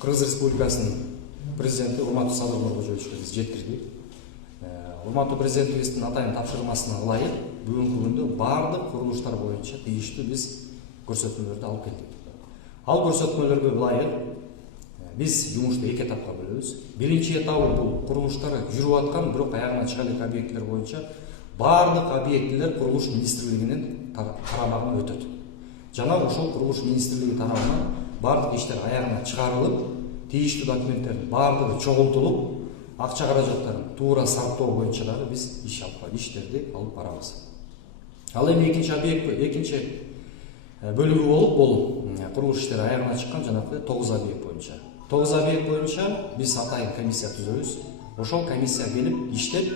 Кыргыз Республикасынын президенти урматтуу Садыр Нуркожоевичке биз жеткирдик. Урматтуу президентибиздин атайын тапшырмасына ылайык бүгүнкү күндө бардык курулуштар боюнча тийиштүү биз көрсөтмөлөрдү алып келдик. Ал көрсөтмөлөргө ылайык биз жумушту эки этапка бөлөбүз. Биринчи этабы бул курулуштар жүрүп аткан, бирок аягына чыга элек объектилер боюнча бардык объектилер курулуш министрлигинин карамагына өтөт. Жана ошол курулуш министрлиги тарабынан бардык иштер аягына чыгарылып, тийиштүү документтердин бардыгы чогултулуп, акча каражаттарын туура сарптоо боюнча дагы биз иштерди алып барабыз. Ал эми экинчи бөлүгү болуп, бул курулуш иштери аягына чыккан жанагы 9 объект боюнча. 9 объект боюнча биз атайын комиссия түзөбүз. Ошол комиссия келип иштеп,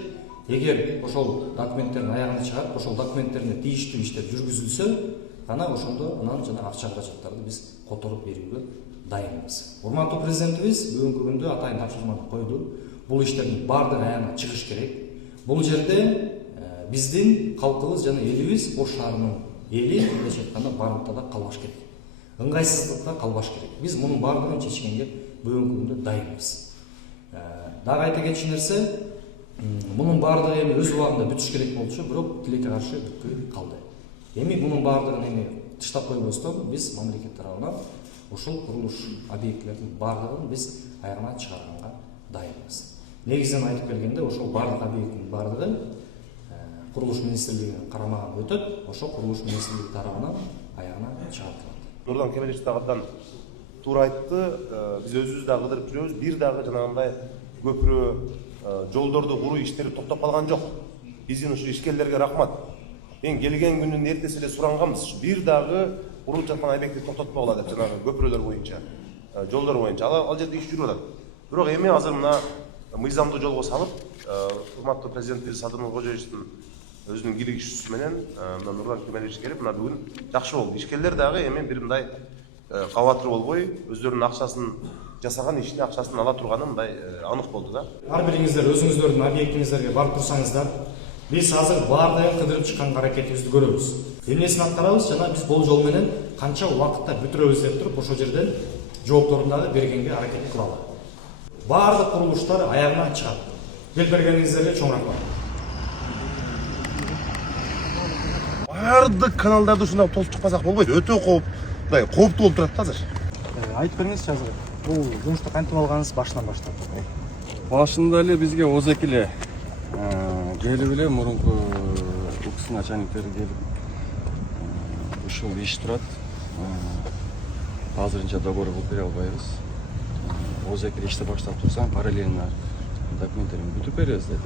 эгер ошол документтердин аягына чыгарып, ошол документтерине тийиштүү иштер жүргүзүлсө, гана ошондо анан жана акча каражаттарды биз которуп берүүгө дайынбыз. Урматтуу президентибиз бүгүнкү күндө атайын тапшырманы койду. Бул иштердин бардыгы аягына чыгыш керек. Бул жерде биздин калкыбыз жана элибиз Ош шаарынын эли мындайча айтканда бардыкта да калбаш керек. Ыңгайсыздыкта калбаш керек. Биз мунун бардыгын чечкенге бүгүнкү күндө дайынбыз. Дагы айта кетчү нерсе, мунун бардыгы эми өз убагында бүтүш керек болчу, бирок тилекке каршы бүтпөй калды. Эми мунун бардыгын эми тыштап койбостон биз мамлекет тарабынан ошол курулуш объектилердин бардыгын биз аягына чыгарганга дайынбыз. Негизинен айтып келгенде, ошол бардык объекттин бардыгы курулуш министрлигинин карамагына өтөт, ошол курулуш министрлиги тарабынан аягына чыгартылат. Нурлан Кемелевич дагы туура айтты. Биз өзүбүз дагы кыдырып жүрөбүз. Бир дагы жанагындай көпүрө жолдорду куруу иштери токтоп калган жок. Биздин ушу ишкерлерге рахмат. Мен келген күнүн эртеси эле суранганбыз. Бир дагы курулуп жаткан объектти токтотпогула деп, жанагы көпүрөлөр боюнча, жолдор боюнча. Ал жерде иш жүрүп атат. Бирок эми азыр мына мыйзамдуу жолго салып, урматтуу президент Садыр Нуркожоевичтин өзүнүн киригишүүсү менен Нурлан Кемелевич келип, мына бүгүн жакшы болду. Ишкерлер дагы эми бир мындай кабатыр болбой, өздөрүнүн акчасын жасаган ишти акчасын ала турганы мындай анык болду да. Ар бириңиздер өзүңүздөрдүн объектиңиздерге барып турсаңыздар, биз азыр бардыгын кыдырып чыкканга аракетибизди көрөбүз. Эмнесин аткарабыз, жана биз бул жол менен канча убакытта бүтүрөбүз деп туруп, ошол жерден жоопторун дагы бергенге аракет кылалы. Бардык курулуштар аягына чыгат. Келип бергениңиздерге чоң рахмат. Бардык каналдарды ушундай толуп чыкпасак болбойт. Өтө кооптуу болуп турат да азыр. Айтып бериңизчи азыр. Бул жумушту кантип алганыңыз башынан баштап? Башында эле бизге ОЗЭК эле келип эле мурунку УКС начальниктери келип ушул иш турат. Азырынча договор кылып бере албайбыз. ОЗЭК ишти баштап турсаң, параллельно документтерин бүтүп беребиз деди.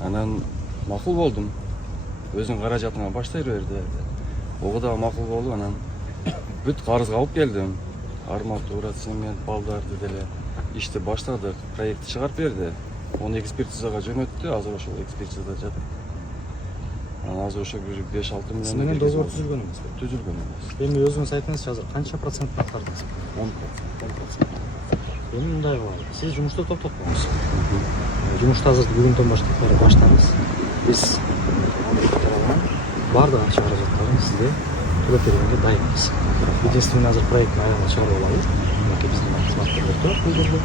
Анан макул болдум. Өзүң каражатыңа баштай бер деди. Ого да макул болду. Анан бүт карызга алып келдим. Арматура, цемент, балдарды деле ишти баштадык. Проектти чыгарып берди. Оны экспертизага жөнөттү. Азыр ошол экспертизада жатат. Анан азыр ошо 5-6 миллион Сиздин договор түзүлгөнүңүз? Түзүлгөн эмес. Эми өзүңүз айтыңызчы, азыр канча процент аткардыңыз? 10%. Эми мындай болот. Сиз жумушту токтотпоңуз. Жумушту азыр бүгүндөн баштаңыз. Биз бардык акча каражаттарын сизге төлөп бергенге дайынбыз. Единственный азыр проекттин аягына чыгарып алабыз. Мынакей биздин кызматкерлер турат бул жерде.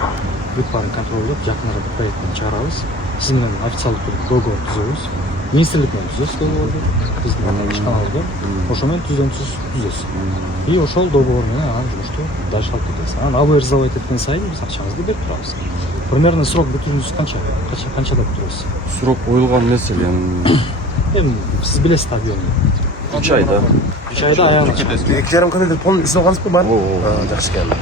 Бүт баарын контролдоп, жакын арада проекттин чыгарабыз. Сиз менен официалдык договор түзөбүз. Министрлик менен түзөбүз договорду. Биздин ишканалыбыз бар. Ошо менен түзөмсүз түзөбүз. И ошол договор менен анан жумушту дальше алып кетебиз. Анан обязаловать эткен сайын биз акчаңызды берип турабыз. Примерно срок бүтүүнүз канчада бүтүрөбүз? Срок коюлган эмес эле. Эми сиз билесиз объем. 3 айда. 3 айда аягына чыгат. 2,5 километр тонн ишин алгансызбы бар? Жакшы экен.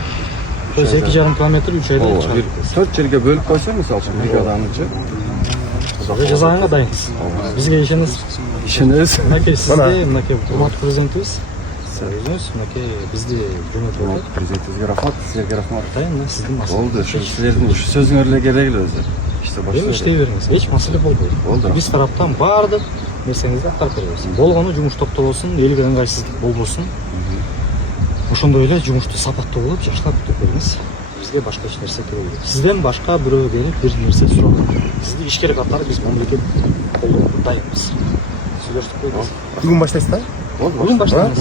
То есть 2,5 километр 3 айда чыгат. 4 жерге бөлүп койсо, мисалы үчүн бригаданычы. Жазганга дайынбыз. Бизге ишенесиз? Ишенебиз. Мынакей сизде, мынакей урматтуу президентибиз. Өзүңүз мынакей бизди жөнөтүп атат. Президентибизге рахмат, силерге рахмат. Мына сиздин Болду, силердин ушу сөзүңөр эле керек эле өзү. Эми иштей бериңиз. Эч маселе болбойт. Биз тараптан бардык нерсеңизди аткарып беребиз. Болгону жумуш токтолбосун, элге ыңгайсыздык болбосун. Ошондой эле жумушту сапаттуу кылып, жакшылап бүтүп бериңиз. Бизге башка эч нерсе керек элек. Сизден башка бирөө келип бир нерсе сурабайт. Сизди ишкер катары биз мамлекет колдоого дайынбыз. Сүйлөштүк койбуз. Бүгүн баштайсыз да? Бүгүн баштайбыз.